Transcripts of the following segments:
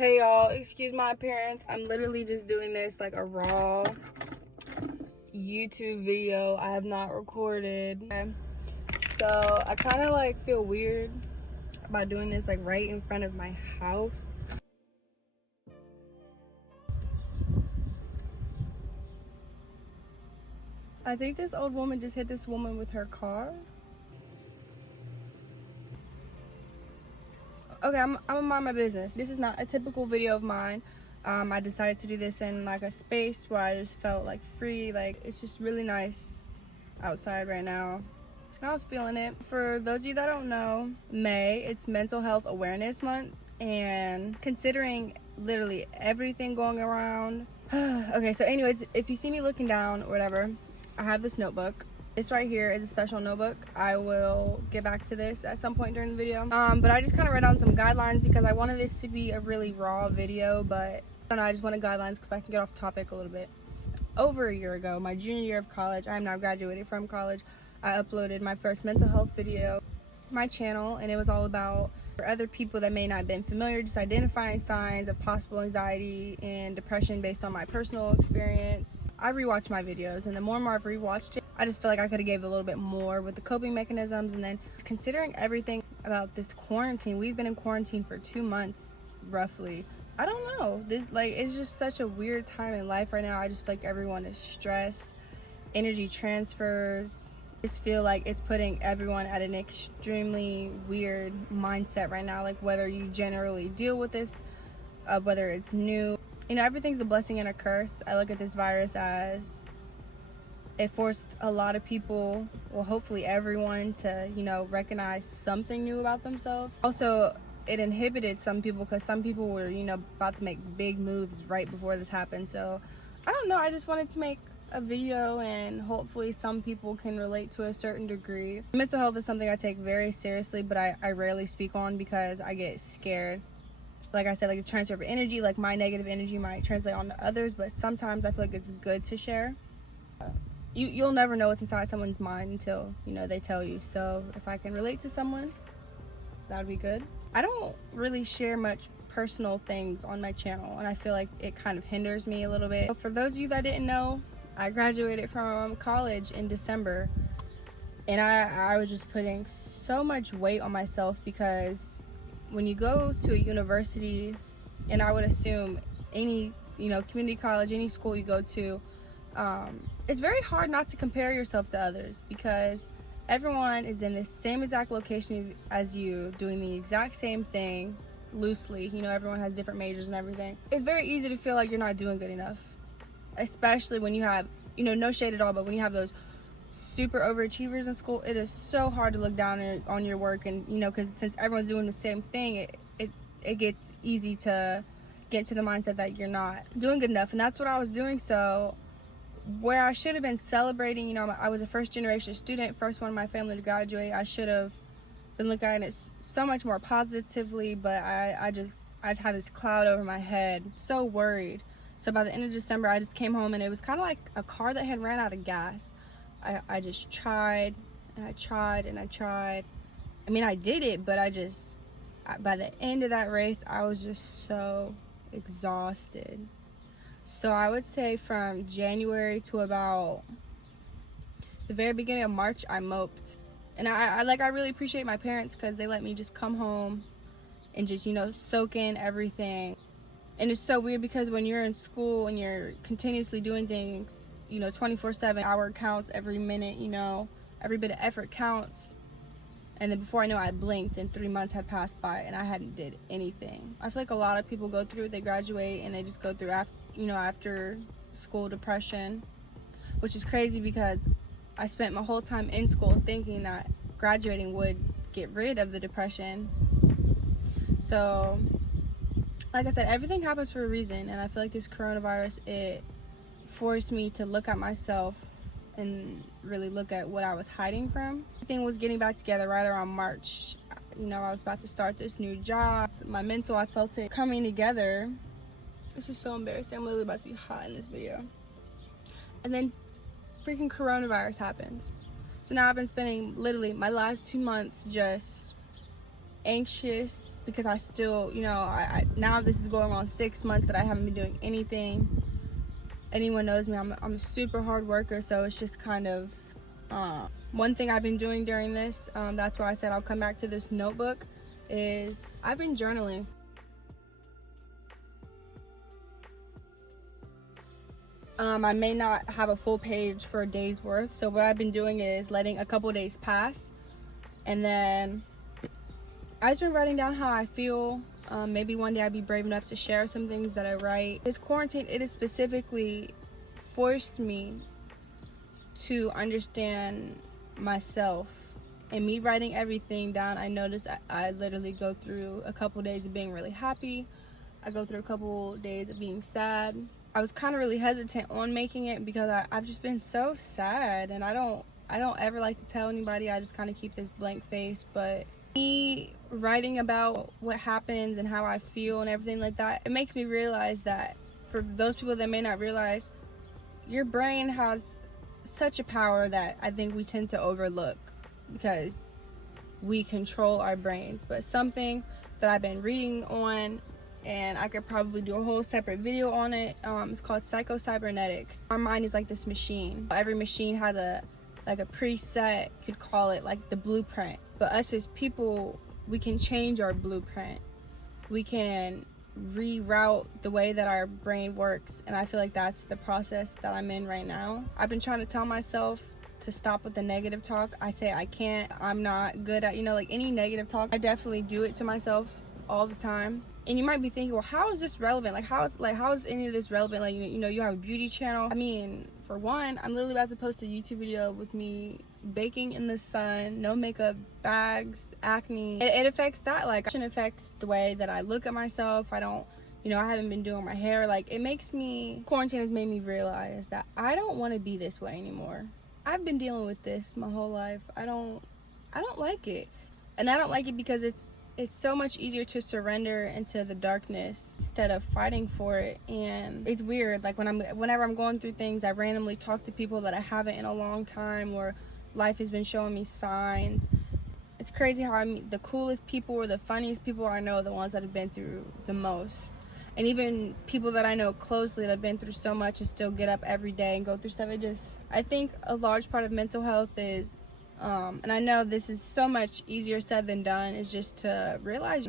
Hey y'all, excuse my appearance. I'm literally just doing this like a raw YouTube video. I have not recorded. So I kind of like feel weird about doing this like right in front of my house. I think this old woman just hit this woman with her car. Okay, I'm gonna mind my business. This is not a typical video of mine. I decided to do this in like a space where I just felt like free. Like it's just really nice outside right now. And I was feeling it. For those of you that don't know, May, it's Mental Health Awareness Month. And considering literally everything going around. Okay, so anyways, if you see me looking down or whatever, I have this notebook. This right here is a special notebook. I will get back to this at some point during the video. But I just kind of read on some guidelines because I wanted this to be a really raw video, but I don't know, I just wanted guidelines because I can get off topic a little bit. Over a year ago, my junior year of college, I am now graduated from college, I uploaded my first mental health video to my channel, and it was all about, for other people that may not have been familiar, just identifying signs of possible anxiety and depression based on my personal experience. I rewatched my videos, and the more and more I've rewatched it, I just feel like I could have gave a little bit more with the coping mechanisms. And then considering everything about this quarantine, we've been in quarantine for 2 months roughly. I don't know, this like it's just such a weird time in life right now. I just feel like everyone is stressed, energy transfers. I just feel like it's putting everyone at an extremely weird mindset right now, like whether you generally deal with this, whether it's new, you know, everything's a blessing and a curse. I look at this virus as it forced a lot of people, well, hopefully everyone, to, you know, recognize something new about themselves. Also, it inhibited some people because some people were, you know, about to make big moves right before this happened. So I don't know, I just wanted to make a video and hopefully some people can relate to a certain degree. Mental health is something I take very seriously, but I rarely speak on because I get scared. Like I said, like the transfer of energy, like my negative energy might translate on to others, but sometimes I feel like it's good to share. You'll never know what's inside someone's mind until, you know, they tell you. So if I can relate to someone, that would be good. I don't really share much personal things on my channel, and I feel like it kind of hinders me a little bit. So for those of you that didn't know, I graduated from college in December, and I was just putting so much weight on myself because when you go to a university, and I would assume any, you know, community college, any school you go to, it's very hard not to compare yourself to others because everyone is in the same exact location as you, doing the exact same thing loosely. You know, everyone has different majors and everything. It's very easy to feel like you're not doing good enough, especially when you have, you know, no shade at all, but when you have those super overachievers in school, it is so hard to look down on your work. And, you know, because since everyone's doing the same thing, it gets easy to get to the mindset that you're not doing good enough. And that's what I was doing. So where I should have been celebrating, you know, I was a first generation student, first one in my family to graduate. I should have been looking at it so much more positively, but I just had this cloud over my head, so worried. So by the end of December, I just came home and it was kind of like a car that had ran out of gas. I just tried and I tried and I tried. I mean, I did it, but by the end of that race, I was just so exhausted. So I would say from January to about the very beginning of March, I moped. And I really appreciate my parents because they let me just come home and just, you know, soak in everything. And it's so weird because when you're in school and you're continuously doing things, you know, 24/7, hour counts, every minute, you know, every bit of effort counts. And then before I know, I blinked and 3 months had passed by and I hadn't did anything. I feel like a lot of people go through it, they graduate and they just go through after school depression, which is crazy because I spent my whole time in school thinking that graduating would get rid of the depression. So like I said, everything happens for a reason, and I feel like this coronavirus, it forced me to look at myself and really look at what I was hiding from. Everything was getting back together right around March. You know, I was about to start this new job. My mental, I felt it coming together. This is so embarrassing. I'm literally about to be hot in this video. And then freaking coronavirus happens. So now I've been spending literally my last 2 months just anxious because I still, you know, I now this is going on 6 months that I haven't been doing anything. Anyone knows me, I'm a super hard worker, so it's just kind of one thing I've been doing during this, that's why I said I'll come back to this notebook, is I've been journaling. I may not have a full page for a day's worth, so what I've been doing is letting a couple days pass, and then I've just been writing down how I feel. Maybe one day I'd be brave enough to share some things that I write. This quarantine, it has specifically forced me to understand myself. And me writing everything down, I noticed I literally go through a couple days of being really happy. I go through a couple days of being sad. I was kind of really hesitant on making it because I've just been so sad, and I don't ever like to tell anybody. I just kind of keep this blank face. But me writing about what happens and how I feel and everything like that, it makes me realize that for those people that may not realize, your brain has such a power that I think we tend to overlook because we control our brains. But something that I've been reading on, and I could probably do a whole separate video on it, it's called psycho-cybernetics. Our mind is like this machine. Every machine has a preset, you could call it like the blueprint. But us as people, we can change our blueprint. We can reroute the way that our brain works, and I feel like that's the process that I'm in right now. I've been trying to tell myself to stop with the negative talk. I say I can't, I'm not good at, you know, like any negative talk. I definitely do it to myself all the time. And you might be thinking, well, how is this relevant? How is any of this relevant? Like, you know, you have a beauty channel. I mean, for one, I'm literally about to post a YouTube video with me baking in the sun, no makeup, bags, acne. It affects that. Like, it affects the way that I look at myself. I don't, you know, I haven't been doing my hair. Like, it makes me, quarantine has made me realize that I don't want to be this way anymore. I've been dealing with this my whole life. I don't like it. And I don't like it because it's so much easier to surrender into the darkness instead of fighting for it. And it's weird, like whenever I'm going through things, I randomly talk to people that I haven't in a long time, or life has been showing me signs. It's crazy how I meet the coolest people or the funniest people I know, the ones that have been through the most. And even people that I know closely that have been through so much and still get up every day and go through stuff. I think a large part of mental health is, and I know this is so much easier said than done, is just to realize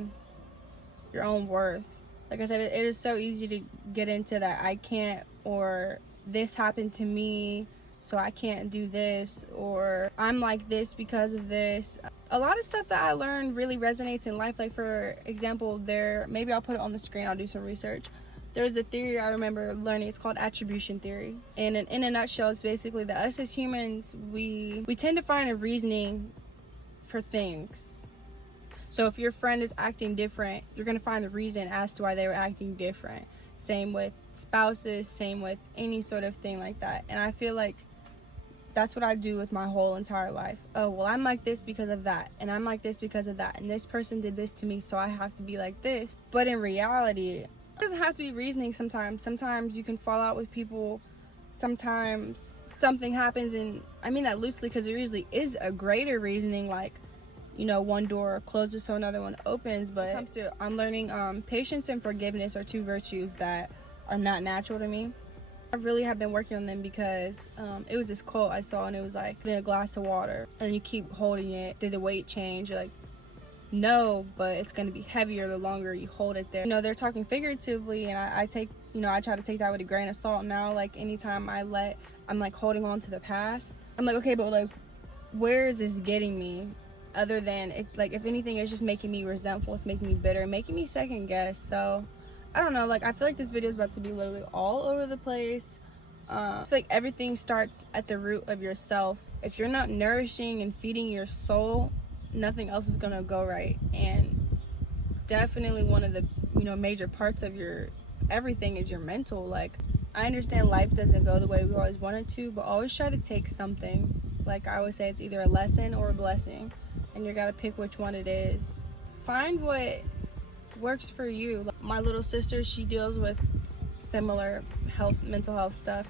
your own worth. Like I said, it is so easy to get into that I can't, or this happened to me, so I can't do this, or I'm like this because of this. A lot of stuff that I learned really resonates in life. Like, for example, maybe I'll put it on the screen, I'll do some research. There's a theory I remember learning, it's called attribution theory. And in a nutshell, it's basically that us as humans, we tend to find a reasoning for things. So if your friend is acting different, you're gonna find a reason as to why they were acting different. Same with spouses, same with any sort of thing like that. And I feel like that's what I do with my whole entire life. Oh, well, I'm like this because of that, and I'm like this because of that, and this person did this to me, so I have to be like this. But in reality, it doesn't have to be reasoning sometimes. Sometimes you can fall out with people. Sometimes something happens, and I mean that loosely because there usually is a greater reasoning, like, you know, one door closes so another one opens. But I'm learning patience and forgiveness are two virtues that are not natural to me. I really have been working on them because it was this quote I saw, and it was like, put in a glass of water and you keep holding it. Did the weight change? You're like, no, but it's going to be heavier the longer you hold it there. You know, they're talking figuratively, and I try to take that with a grain of salt now. Like, anytime I'm like holding on to the past, I'm like, okay, but like, where is this getting me? Other than, if anything, it's just making me resentful, it's making me bitter, making me second guess. So I don't know, like, I feel like this video is about to be literally all over the place. I feel like everything starts at the root of yourself. If you're not nourishing and feeding your soul, nothing else is gonna go right. And definitely one of the, you know, major parts of your everything is your mental. Like, I understand life doesn't go the way we always want it to, but always try to take something. Like I always say, it's either a lesson or a blessing, and you gotta pick which one it is. Find what works for you. My little sister, she deals with similar mental health stuff,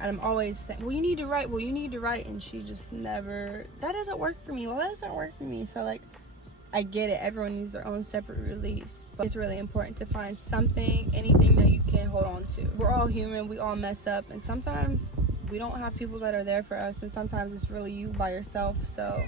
and I'm always saying, well, you need to write, and she just never, that doesn't work for me. Well, that doesn't work for me. So like, I get it, everyone needs their own separate release, but it's really important to find something, anything that you can hold on to. We're all human, we all mess up, and sometimes we don't have people that are there for us, and sometimes it's really you by yourself. So